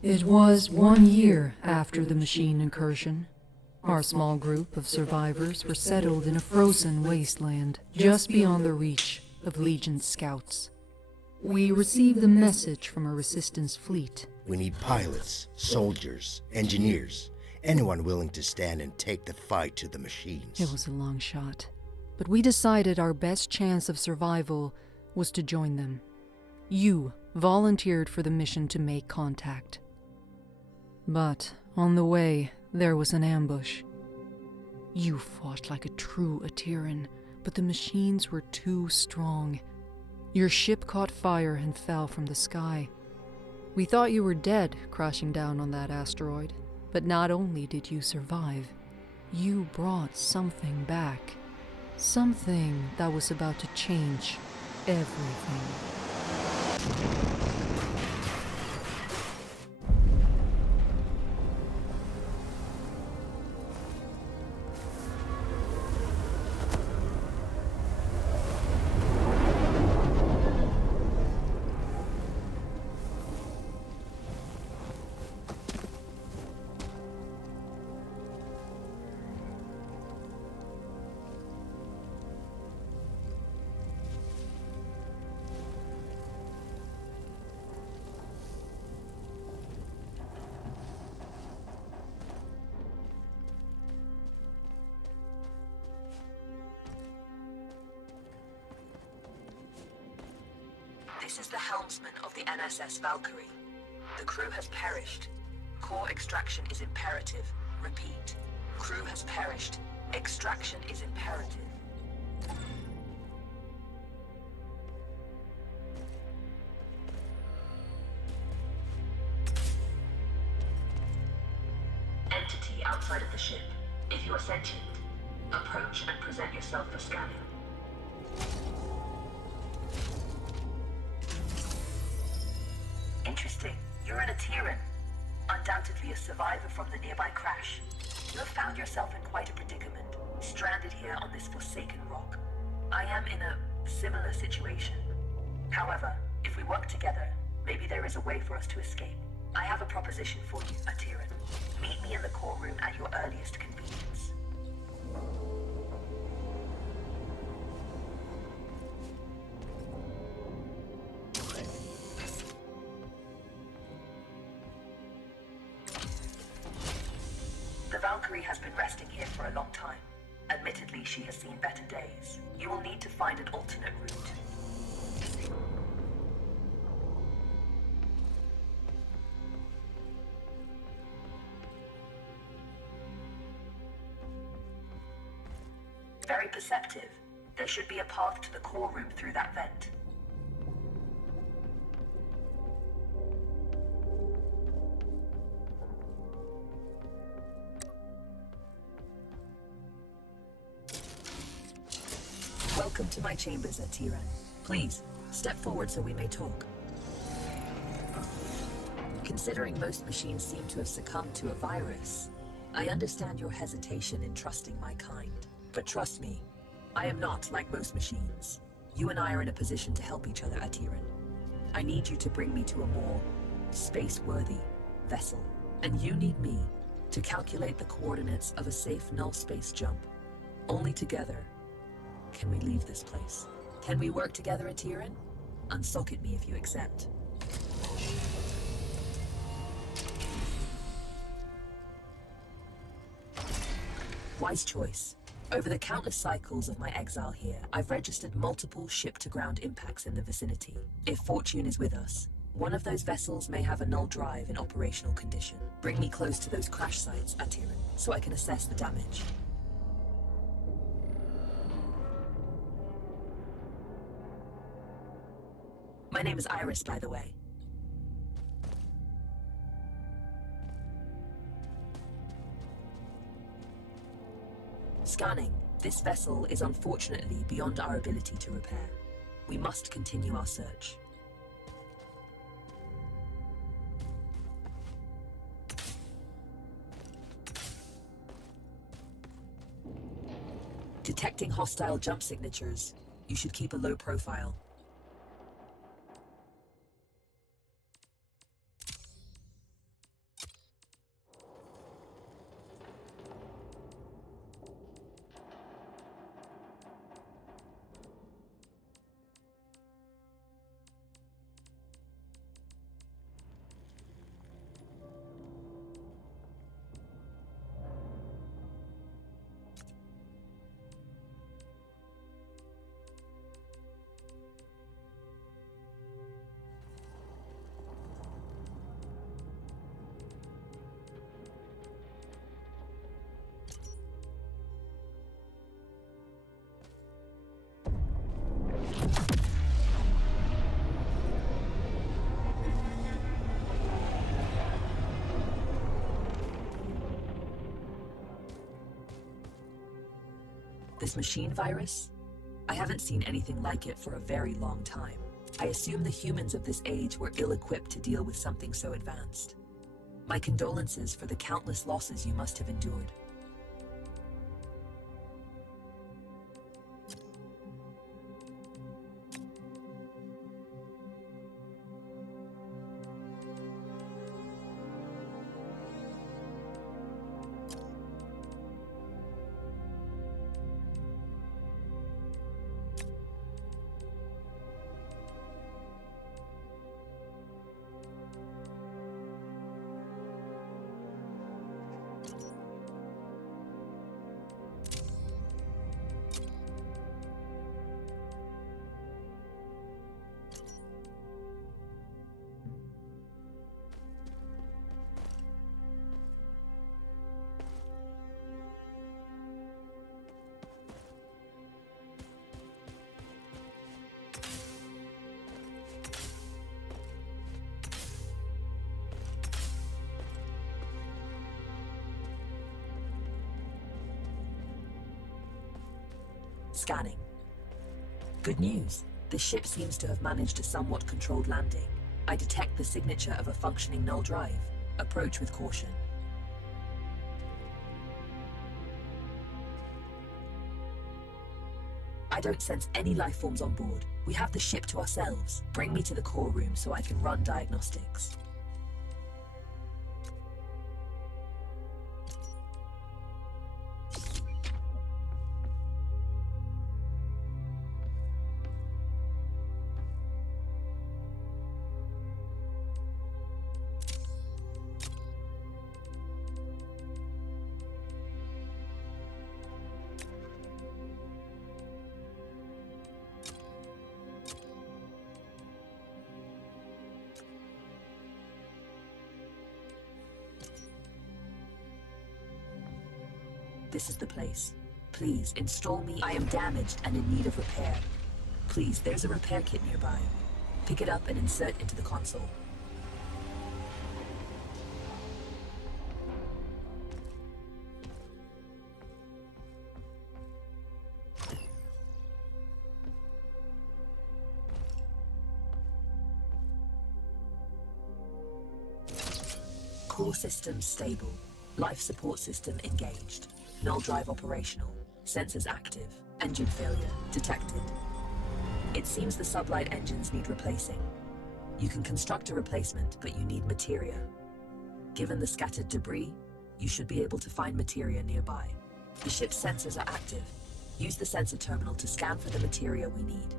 It was 1 year after the machine incursion. Our small group of survivors were settled in a frozen wasteland just beyond the reach of Legion's scouts. We received a message from a resistance fleet. We need pilots, soldiers, engineers, anyone willing to stand and take the fight to the machines. It was a long shot, but we decided our best chance of survival was to join them. You volunteered for the mission to make contact. But on the way, there was an ambush. You fought like a true Atiran, but the machines were too strong. Your ship caught fire and fell from the sky. We thought you were dead crashing down on that asteroid, but not only did you survive, you brought something back. Something that was about to change everything. This is the helmsman of the NSS Valkyrie. The crew has perished. Core extraction is imperative. Repeat. Crew has perished. Extraction is imperative. Entity outside of the ship. If you are sentient, approach and present yourself for scanning. Interesting. You're an Atiran. Undoubtedly a survivor from the nearby crash. You have found yourself in quite a predicament, stranded here on this forsaken rock. I am in a similar situation. However, if we work together, maybe there is a way for us to escape. I have a proposition for you, Atiran. Meet me in the core room at your earliest convenience. The Valkyrie has been resting here for a long time. Admittedly, she has seen better days. You will need to find an alternate route. Very perceptive. There should be a path to the core room through that vent. Welcome to my chambers, Atiran. Please, step forward so we may talk. Considering most machines seem to have succumbed to a virus, I understand your hesitation in trusting my kind. But trust me, I am not like most machines. You and I are in a position to help each other, Atiran. I need you to bring me to a more space-worthy vessel. And you need me to calculate the coordinates of a safe null space jump. Only together can we leave this place. Can we work together, Atiran? Unsocket me if you accept. Wise choice. Over the countless cycles of my exile here, I've registered multiple ship-to-ground impacts in the vicinity. If fortune is with us, one of those vessels may have a null drive in operational condition. Bring me close to those crash sites, Atiran, so I can assess the damage. My name is Iris, by the way. Scanning. This vessel is unfortunately beyond our ability to repair. We must continue our search. Detecting hostile jump signatures. You should keep a low profile. This machine virus? I haven't seen anything like it for a very long time. I assume the humans of this age were ill-equipped to deal with something so advanced. My condolences for the countless losses you must have endured. Scanning. Good news. The ship seems to have managed a somewhat controlled landing. I detect the signature of a functioning null drive. Approach with caution. I don't sense any life forms on board. We have the ship to ourselves. Bring me to the core room so I can run diagnostics. This is the place. Please, install me. I am damaged and in need of repair. Please, there's a repair kit nearby. Pick it up and insert into the console. Core system stable. Life support system engaged. Null drive operational. Sensors active. Engine failure detected. It seems the sublight engines need replacing. You can construct a replacement, but you need materia. Given the scattered debris, you should be able to find materia nearby. The ship's sensors are active. Use the sensor terminal to scan for the materia we need.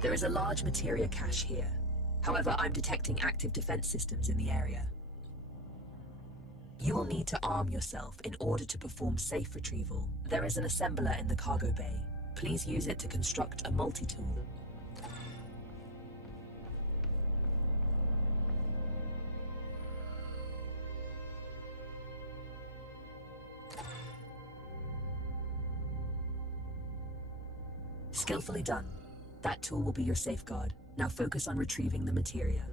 There is a large materia cache here. However, I'm detecting active defense systems in the area. You will need to arm yourself in order to perform safe retrieval. There is an assembler in the cargo bay. Please use it to construct a multi-tool. Skillfully done. That tool will be your safeguard. Now focus on retrieving the materia.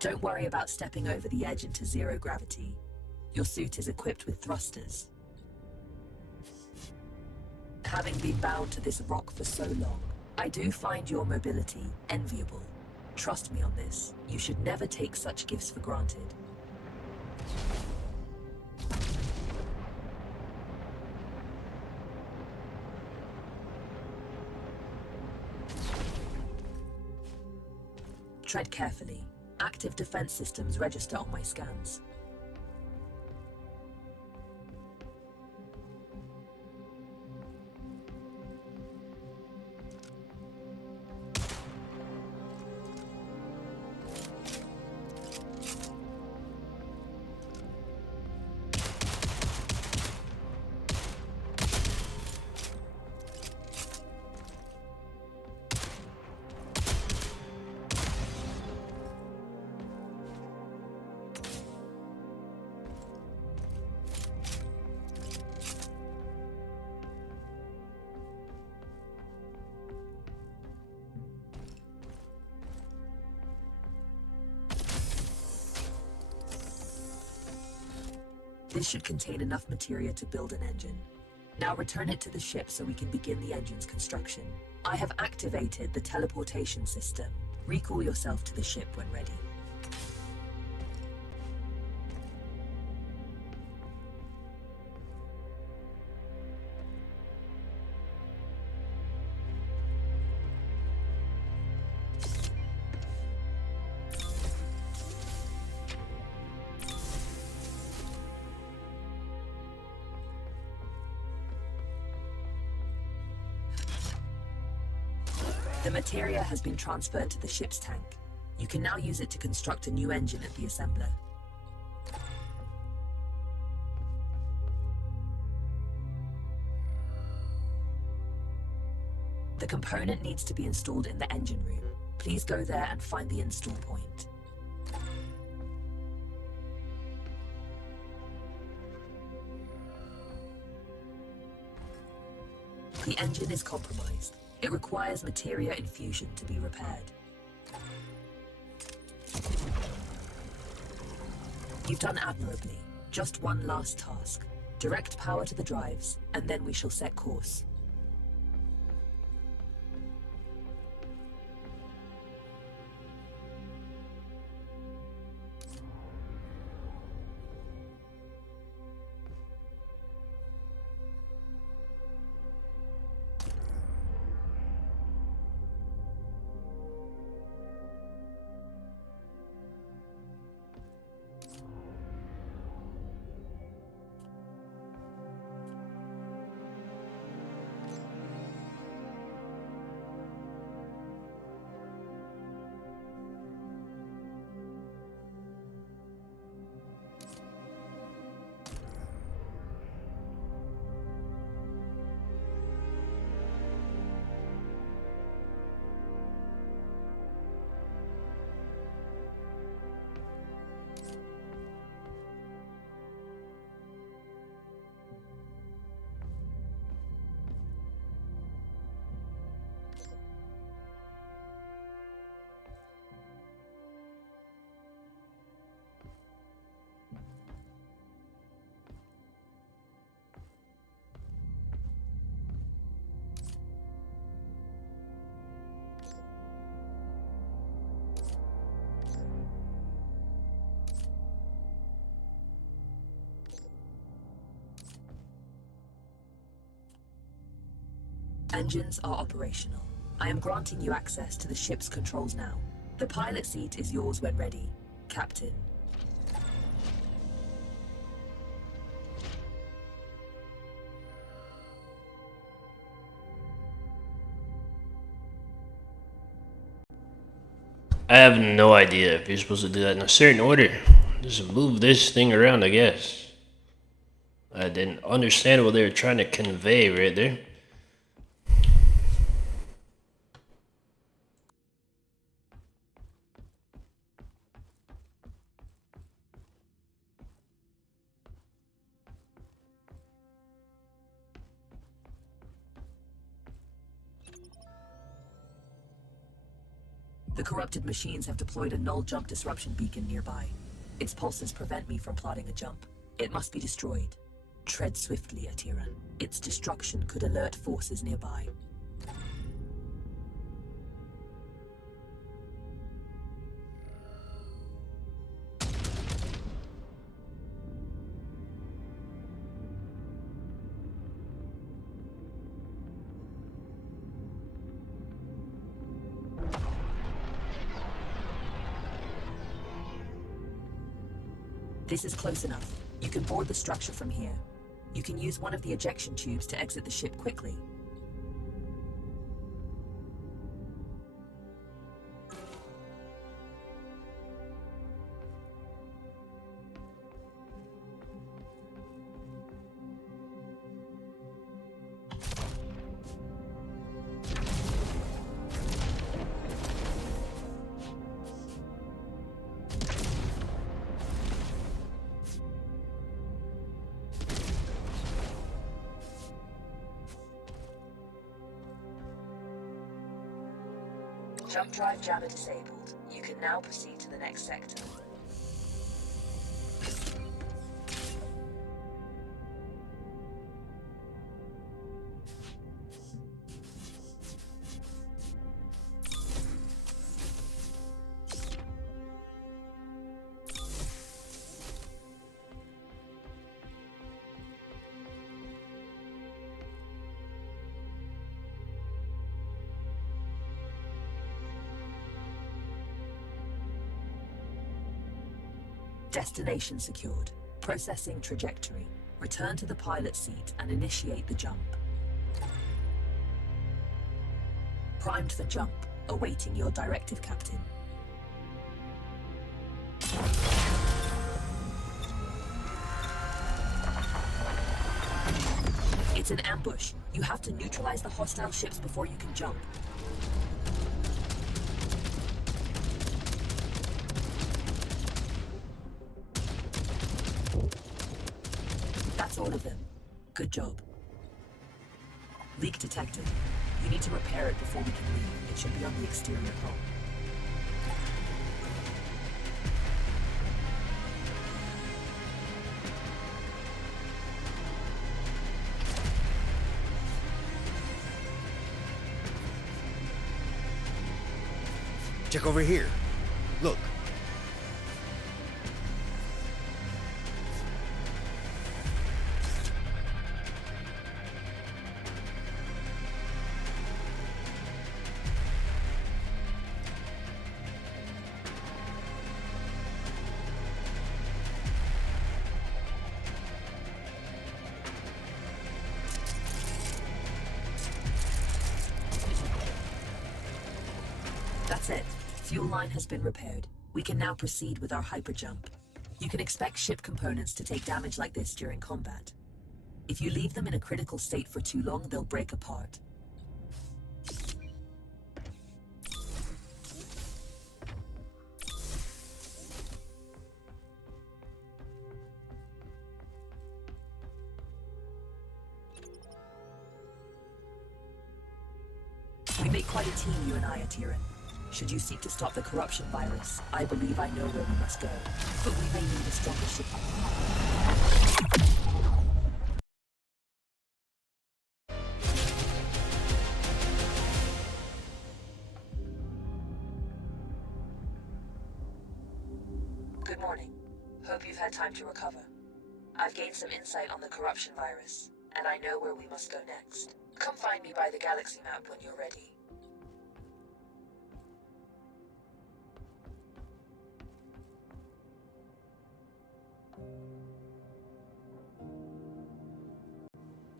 Don't worry about stepping over the edge into zero gravity. Your suit is equipped with thrusters. Having been bound to this rock for so long, I do find your mobility enviable. Trust me on this. You should never take such gifts for granted. Tread carefully. Active defense systems register on my scans. This should contain enough materia to build an engine. Now return it to the ship so we can begin the engine's construction. I have activated the teleportation system. Recall yourself to the ship when ready. The materia has been transferred to the ship's tank. You can now use it to construct a new engine at the assembler. The component needs to be installed in the engine room. Please go there and find the install point. The engine is compromised. It requires materia infusion to be repaired. You've done admirably. Just one last task. Direct power to the drives, and then we shall set course. Engines are operational. I am granting you access to the ship's controls now. The pilot seat is yours when ready, Captain. I have no idea if you're supposed to do that in a certain order. Just move this thing around, I guess. I didn't understand what they were trying to convey right there. The corrupted machines have deployed a null jump disruption beacon nearby. Its pulses prevent me from plotting a jump. It must be destroyed. Tread swiftly, Atiran. Its destruction could alert forces nearby. This is close enough. You can board the structure from here. You can use one of the ejection tubes to exit the ship quickly. Jump drive jammer disabled. You can now proceed to the next sector. Destination secured. Processing trajectory. Return to the pilot seat and initiate the jump. Primed for jump. Awaiting your directive, Captain. It's an ambush. You have to neutralize the hostile ships before you can jump. That's all of them. Good job. Leak detected. You need to repair it before we can leave. It should be on the exterior hull. Check over here. Look. That's it. Fuel line has been repaired. We can now proceed with our hyperjump. You can expect ship components to take damage like this during combat. If you leave them in a critical state for too long, they'll break apart. We make quite a team, you and I, Atiran. Should you seek to stop the corruption virus, I believe I know where we must go. But we may need a stronger ship. Good morning. Hope you've had time to recover. I've gained some insight on the corruption virus, and I know where we must go next. Come find me by the galaxy map when you're ready.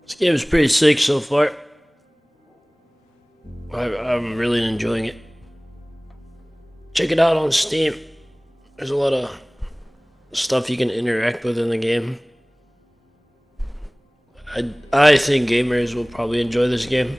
This game is pretty sick so far. I'm really enjoying it. Check it out on Steam. There's a lot of stuff you can interact with in the game. I think gamers will probably enjoy this game.